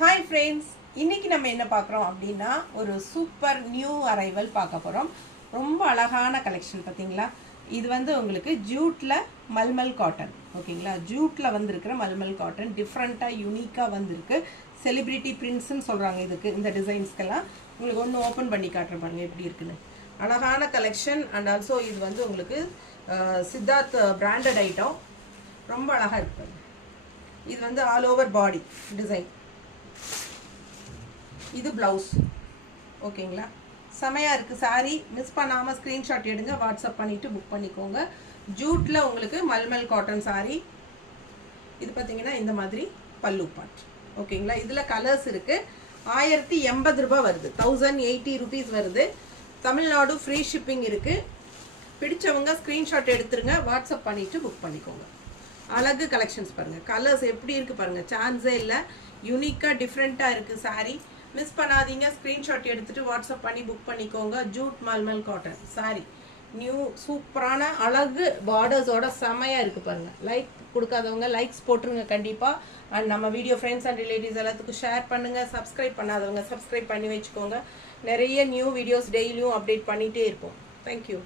Hi friends, இன்னைக்கு நம்ம என்ன பார்க்குறோம் அப்படின்னா ஒரு சூப்பர் நியூ அரைவல் பார்க்க போகிறோம். ரொம்ப அழகான கலெக்ஷன் பார்த்தீங்களா. இது வந்து உங்களுக்கு ஜூட்டில் மல்மல் காட்டன், ஓகேங்களா. ஜூட்டில் வந்திருக்கிற மல்மல் காட்டன் டிஃப்ரெண்ட்டாக யூனிக்காக வந்திருக்கு. செலிப்ரிட்டி பிரிண்ட்ஸ்ன்னு சொல்கிறாங்க இதுக்கு, இந்த டிசைன்ஸ்க்கெல்லாம். உங்களுக்கு ஒன்று ஓப்பன் பண்ணி காட்டுற பாருங்க எப்படி இருக்குன்னு. அழகான கலெக்ஷன். அண்ட் ஆல்சோ இது வந்து உங்களுக்கு சித்தார்த் பிராண்டட் ஐட்டம். ரொம்ப அழகாக இருக்கு. இது வந்து ஆல் ஓவர் பாடி டிசைன். இது ப்ளவுஸ், ஓகேங்களா. செமையாக இருக்குது சாரீ. மிஸ் பண்ணாமல் ஸ்க்ரீன்ஷாட் எடுங்க, வாட்ஸ்அப் பண்ணிவிட்டு புக் பண்ணிக்கோங்க. ஜூட்டில் உங்களுக்கு மல்மல் காட்டன் சாரீ. இது பார்த்தீங்கன்னா இந்த மாதிரி பல்லு பாட், ஓகேங்களா. இதில் கலர்ஸ் இருக்குது. 1080 ரூபாய் வருது, 1080 rupees வருது. தமிழ்நாடு ஃப்ரீ ஷிப்பிங் இருக்குது. பிடிச்சவங்க ஸ்க்ரீன்ஷாட் எடுத்துருங்க, வாட்ஸ்அப் பண்ணிவிட்டு புக் பண்ணிக்கோங்க. அழகு கலெக்ஷன்ஸ் பாருங்கள். கலர்ஸ் எப்படி இருக்குது பாருங்கள், சான்ஸே இல்லை. யூனிக்காக டிஃப்ரெண்ட்டாக இருக்குது சாரீ. மிஸ் பண்ணாதீங்க, ஸ்க்ரீன்ஷாட் எடுத்துகிட்டு வாட்ஸ்அப் பண்ணி புக் பண்ணிக்கோங்க. Jute malmal cotton sari, new சூப்பரான அழகு பார்டர்ஸோட செமையாக இருக்குது பாருங்கள். லைக் கொடுக்காதவங்க லைக்ஸ் போட்டுருங்க கண்டிப்பாக. அண்ட் நம்ம வீடியோ ஃப்ரெண்ட்ஸ் அண்ட் ரிலேட்டிவ்ஸ் எல்லாத்துக்கும் ஷேர் பண்ணுங்கள். சப்ஸ்கிரைப் பண்ணாதவங்க சப்ஸ்கிரைப் பண்ணி வச்சுக்கோங்க. நிறைய நியூ வீடியோஸ் டெய்லியும் அப்டேட் பண்ணிகிட்டே இருப்போம். தேங்க்யூ.